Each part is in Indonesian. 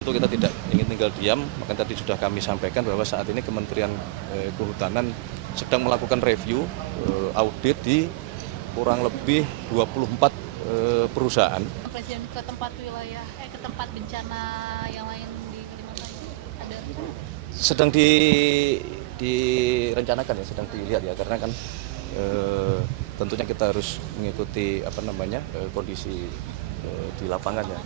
Tentu kita tidak ingin tinggal diam, maka tadi sudah kami sampaikan bahwa saat ini Kementerian Kehutanan sedang melakukan review audit di kurang lebih 24 perusahaan. Presiden ke tempat ke tempat bencana yang lain di Kalimantan ada Sedang direncanakan ya, sedang dilihat ya, karena kan tentunya kita harus mengikuti kondisi di lapangan ya.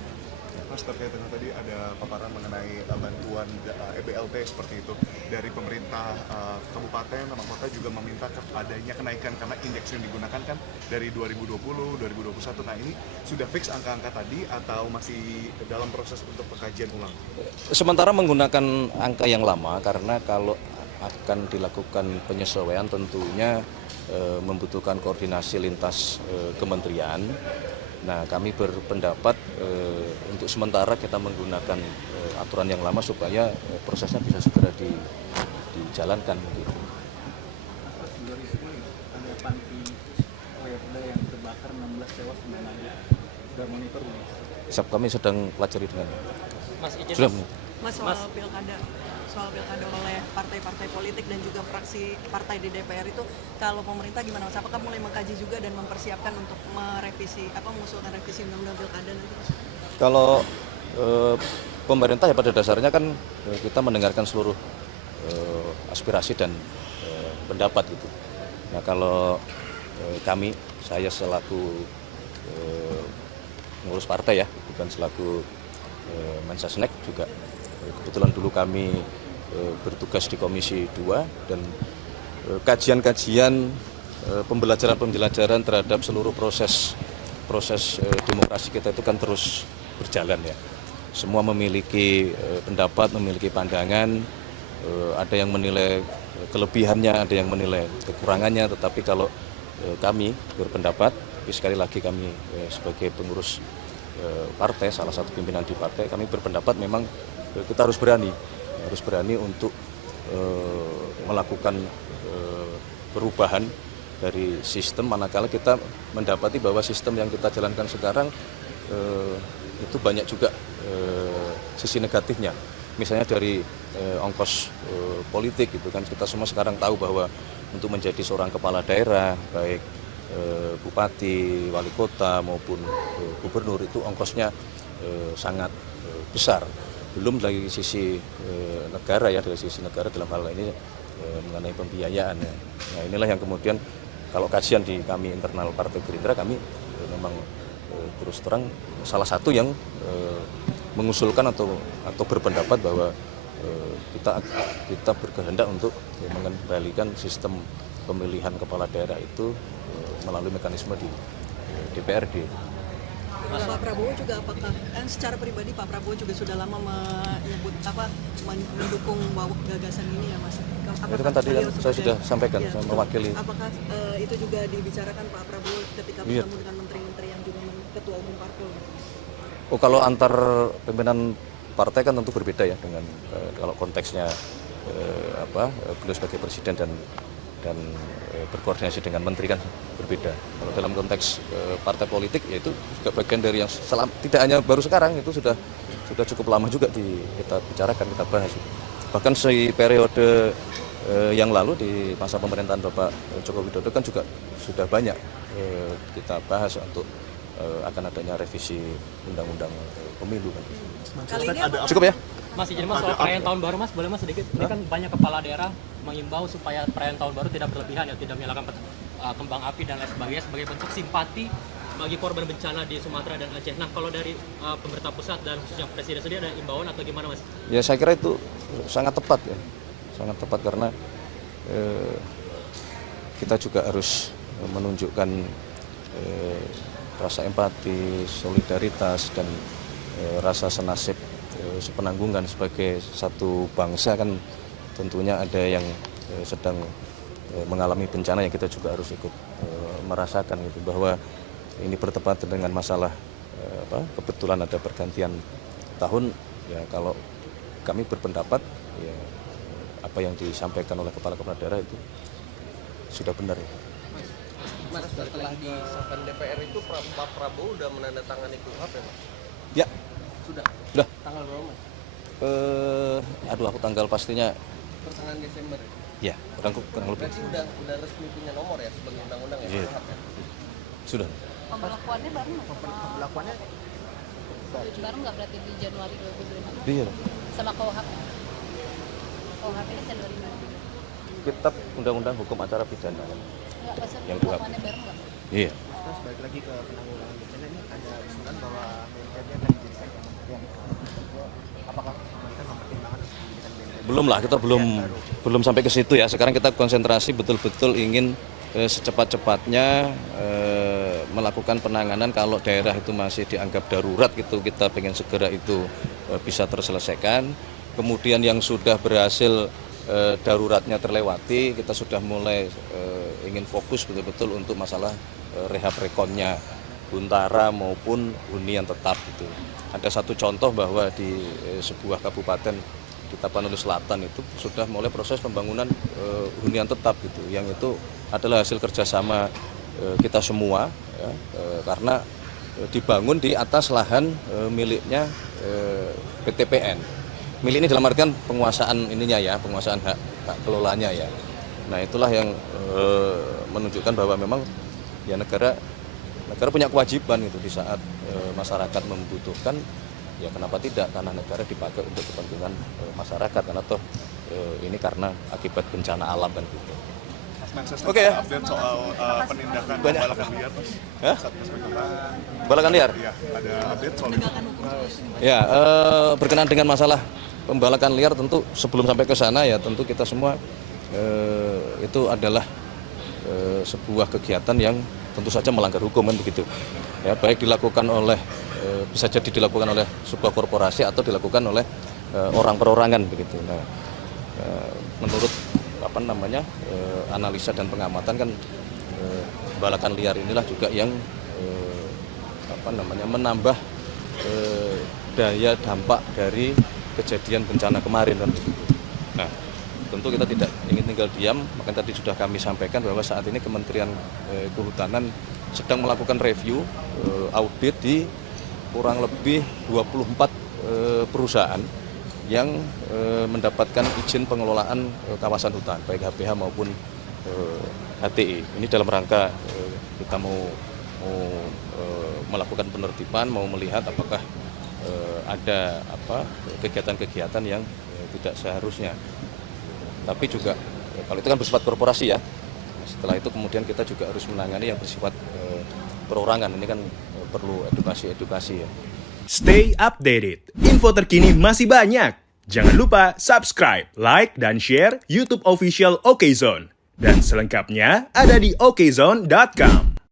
Mas, terkait dengan tadi ada paparan mengenai bantuan EBLT seperti itu dari pemerintah kabupaten sama kota juga meminta adanya kenaikan karena indeks yang digunakan kan dari 2020, 2021. Nah, ini sudah fix angka-angka tadi atau masih dalam proses untuk pengkajian ulang? Sementara menggunakan angka yang lama karena kalau akan dilakukan penyesuaian tentunya membutuhkan koordinasi lintas kementerian. Nah, kami berpendapat untuk sementara kita menggunakan aturan yang lama supaya prosesnya bisa segera dijalankan begitu. Dari sini ada panti Wayakda yang terbakar 16 tewas sebenarnya. Sudah monitor belum? Kami sedang pelajari dengan Mas, sudah. Mas, soal pilkada oleh partai-partai politik dan juga fraksi partai di DPR itu, kalau pemerintah gimana Mas? Apakah mulai mengkaji juga dan mempersiapkan untuk mengusulkan revisi undang-undang pilkada nanti? Kalau pemerintah ya pada dasarnya kan kita mendengarkan seluruh aspirasi dan pendapat itu. Nah, kalau saya selaku pengurus partai ya, bukan selaku Mensesnek juga. Kebetulan dulu kami bertugas di Komisi 2 dan kajian-kajian pembelajaran terhadap seluruh proses demokrasi kita itu kan terus berjalan ya. Semua memiliki pendapat, memiliki pandangan, ada yang menilai kelebihannya, ada yang menilai kekurangannya, tetapi kalau kami berpendapat, tapi sekali lagi kami sebagai pengurus partai, salah satu pimpinan di partai, kami berpendapat memang kita harus berani untuk melakukan perubahan dari sistem, manakala kita mendapati bahwa sistem yang kita jalankan sekarang itu banyak juga sisi negatifnya. Misalnya dari ongkos politik gitu kan, kita semua sekarang tahu bahwa untuk menjadi seorang kepala daerah, baik bupati, wali kota maupun gubernur itu ongkosnya sangat besar. Belum dari sisi negara ya, dari sisi negara dalam hal ini mengenai pembiayaan. Nah, inilah yang kemudian kalau kajian di kami internal Partai Gerindra, kami memang terus terang salah satu yang mengusulkan atau berpendapat bahwa kita berkehendak untuk mengembalikan sistem pemilihan kepala daerah itu melalui mekanisme di DPRD. Pak Prabowo juga apakah secara pribadi Pak Prabowo juga sudah lama mendukung gagasan ini ya Mas? Itu kan tadi kan saya sudah sampaikan, saya mewakili. Apakah itu juga dibicarakan Pak Prabowo ketika bertemu dengan menteri-menteri yang juga ketua umum parpol? Oh, kalau antar pimpinan partai kan tentu berbeda ya dengan kalau konteksnya beliau sebagai presiden dan berkoordinasi dengan menteri kan berbeda. Kalau dalam konteks partai politik ya itu juga bagian dari yang tidak hanya baru sekarang, itu sudah cukup lama juga kita bicarakan, kita bahas. Bahkan di periode yang lalu di masa pemerintahan Bapak Joko Widodo kan juga sudah banyak kita bahas untuk akan adanya revisi undang-undang pemilu kan. Kali ini Cukup ya? Mas, izin Mas, soal perayaan tahun baru Mas, boleh Mas sedikit? Ini kan banyak kepala daerah mengimbau supaya perayaan tahun baru tidak berlebihan ya, tidak menyalakan kembang api dan lain sebagainya sebagai bentuk simpati bagi korban bencana di Sumatera dan Aceh. Nah, kalau dari pemerintah pusat dan khususnya Presiden sendiri ada imbauan atau gimana Mas? Ya, saya kira itu sangat tepat ya, sangat tepat karena kita juga harus menunjukkan rasa empati, solidaritas dan rasa senasib sepenanggungan sebagai satu bangsa kan. Tentunya ada yang sedang mengalami bencana yang kita juga harus ikut merasakan gitu, bahwa ini bertepatan dengan masalah kebetulan ada pergantian tahun ya. Kalau kami berpendapat ya, apa yang disampaikan oleh kepala-kepala daerah itu sudah benar ya. Mas, setelah disahkan DPR itu Pak Prabowo udah menandatangani KUHP ya Mas? Ya, Sudah. sudah. Tanggal berapa Mas? Aduh, aku tanggal pastinya pertengahan Desember. ya kurang lebih. Berarti udah resmi punya nomor ya sebagai undang-undang ya. Iya. Kuhap ya? Sudah. Pemberlakuannya bareng nggak? Bareng nggak berarti di Januari 2025 Iya. sama KUHP? KUHP ini Januari 2025. Kitab Undang-Undang Hukum Acara Pidana. Nggak, maksudnya Yang KUHP. pemberlakuannya bareng nggak? Iya. Terus balik lagi ke penanggulangan bencana ini ada usulan bahwa BNPB akan dijadikan kementerian. Apakah pemerintah mempertimbangkan untuk menjadikan BNPB? Belum lah, kita belum sampai ke situ ya. Sekarang kita konsentrasi betul-betul ingin secepat-cepatnya melakukan penanganan kalau daerah itu masih dianggap darurat gitu, kita pengen segera itu bisa terselesaikan. Kemudian yang sudah berhasil daruratnya terlewati, kita sudah mulai ingin fokus betul-betul untuk masalah rehab rekonnya Buntara maupun hunian tetap gitu. Ada satu contoh bahwa di sebuah kabupaten di Tapanuli Selatan itu sudah mulai proses pembangunan hunian tetap gitu, yang itu adalah hasil kerjasama kita semua ya, karena dibangun di atas lahan miliknya PTPN. Milik ini dalam artian penguasaan ininya ya, penguasaan hak kelolanya ya. Nah itulah yang menunjukkan bahwa memang ya negara punya kewajiban itu di saat masyarakat membutuhkan, ya kenapa tidak, karena negara dipakai untuk kepentingan masyarakat, karena toh ini karena akibat bencana alam kan gitu. Oke ya. Update soal penindakan pembalakan liar, Mas. Hah? Satgas Penindakan. Balakan liar? Iya, ada update soal itu. Ya, berkenaan dengan masalah pembalakan liar tentu sebelum sampai ke sana ya tentu kita semua itu adalah sebuah kegiatan yang tentu saja melanggar hukum kan begitu. Ya, baik dilakukan oleh bisa jadi dilakukan oleh sebuah korporasi atau dilakukan oleh orang perorangan begitu. Nah, menurut analisa dan pengamatan kan balakan liar inilah juga yang menambah daya dampak dari kejadian bencana kemarin kan begitu. Nah, tentu kita tidak ingin tinggal diam, makanya tadi sudah kami sampaikan bahwa saat ini Kementerian Kehutanan sedang melakukan review audit di kurang lebih 24 perusahaan yang mendapatkan izin pengelolaan kawasan hutan, baik HPH maupun HTI. Ini dalam rangka kita mau melakukan penertiban, mau melihat apakah ada kegiatan-kegiatan yang tidak seharusnya. Tapi juga kalau itu kan bersifat korporasi ya. Setelah itu kemudian kita juga harus menangani yang bersifat perorangan. Ini kan perlu edukasi ya. Stay updated. Info terkini masih banyak. Jangan lupa subscribe, like, dan share YouTube official OKZone. Dan selengkapnya ada di okezone.com.